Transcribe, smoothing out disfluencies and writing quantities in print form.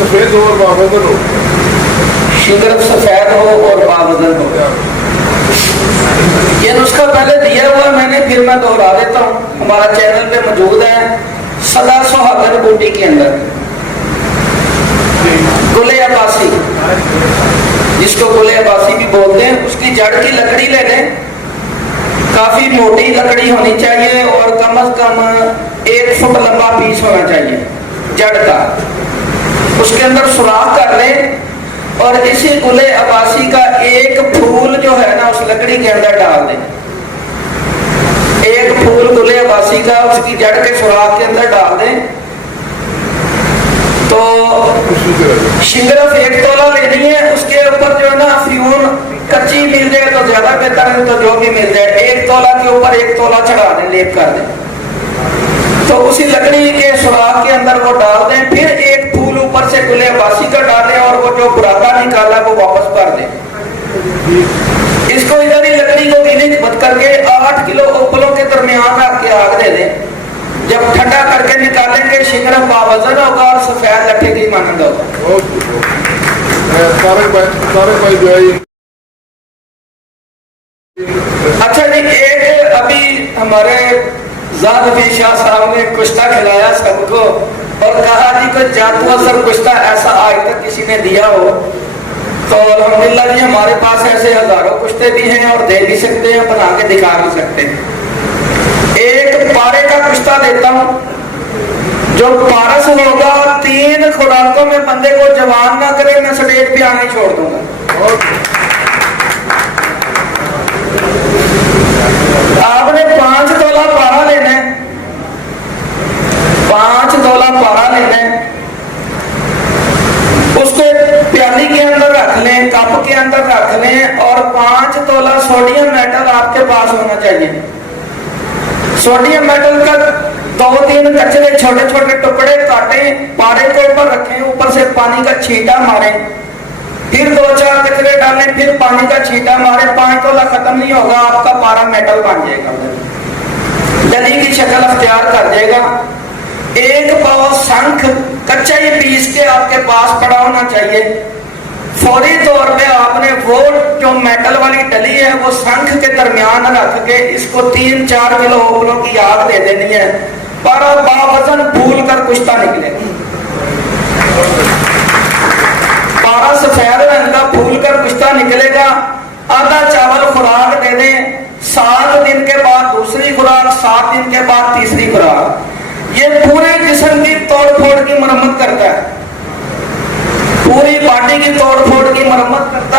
सफेद हो और बावजन हो, शिंगरफ सफेद हो और बावजन हो। ये नुस्खा पहले दिया हुआ मैंने, फिर मैं दोहरा देता हूँ। हमारा चैनल पे मौजूद है, सदा सुहागन बूटी के अंदर गुले अब्बासी, जिसको गुले अब्बासी भी बोलते हैं, उसकी जड़ की लकड़ी ले लें। काफी मोटी लकड़ी होनी चाहिए और कम से कम 1 फुट लंबा पीस होना चाहिए जड़ का। उसके अंदर सुराख कर लें और इसी गुले अब्बासी का एक फूल जो है ना उस लकड़ी के अंदर डाल दें। एक फूल गुले अब्बासी का उसकी जड़ के सुराख के अंदर डाल दें। तो शिंगरफ 1 तोला लेनी है, उसके ऊपर जो है ना अफ्यून कच्ची मिल जाए तो ज्यादा बेहतर है, तो जो भी मिल जाए 1 तोला के ऊपर 1 तोला चढ़ा दें, लेप कर दें। तो उसी लकड़ी के सुराख के अंदर वो डाल दें। फिर एक फूल ऊपर से गुले अब्बासी का डालें और वो जो बुरादा निकाला वो वापस कर दें। इसको इधर ही लकड़ी को गीली मत करके 8 किलो उपलों के दरमियान रख के आग दे दें। जब ठंडा करके निकालेंगे शिंगरफ बावजन होगा और सफेद लट्ठे की मानंद होगा। अच्छा जी, एक अभी हमारे ज़ाद शाह साहब ने कुश्ता खिलाया सबको और कहा जी कोई जादू असर कुश्ता ऐसा आज तक किसी ने दिया हो। तो अल्हम्दुलिल्लाह जी हमारे पास ऐसे हजारों कुश्ते भी हैं और दे भी सकते हैं, बना के दिखा भी सकते हैं। एक पारे का कुश्ता देता हूं जो पारस होगा, 3 खुराकों में बंदे को जवान ना करे, मैं स्टेज पे आने छोड़ दूंगा। आपने 5 तोला पारा लेना है, 5 तोला पारा लेना है, उसको प्याली के अंदर रख लें, कप के अंदर रख लें और 5 तोला सोडियम मेटल आपके पास होना चाहिए। सोडियम मेटल का 2-3 कचरे छोटे छोटे टुकड़े काटें, पारे के ऊपर रखें, ऊपर से पानी का छींटा मारें, फिर 2-4 कचरे डालें, फिर पानी का छींटा मारें। 5 तोला खत्म नहीं होगा, आपका पारा मेटल बन जाएगा, गली की शक्ल अख्तियार कर जाएगा। 1 पाव शंख कच्चा ही पीस के आपके पास पड़ा होना चाहिए। फौरी तौर पे आपने वो जो मेटल वाली डली है वो शंख के दरमियान रख के इसको 3-4 किलो उपलों की आग दे देनी है। पर बावजन भूल कर कुश्ता निकलेगा। पारा सफेद रंग का भूल कर कुश्ता निकलेगा। आधा चावल खुराक दे दें, 7 दिन के बाद दूसरी खुराक, 7 दिन के बाद तीसरी खुराक। ये पूरे जिस्म की तोड़ फोड़ की मरम्मत करता है, पूरी बॉडी की तोड़ फोड़ की मरम्मत करता है।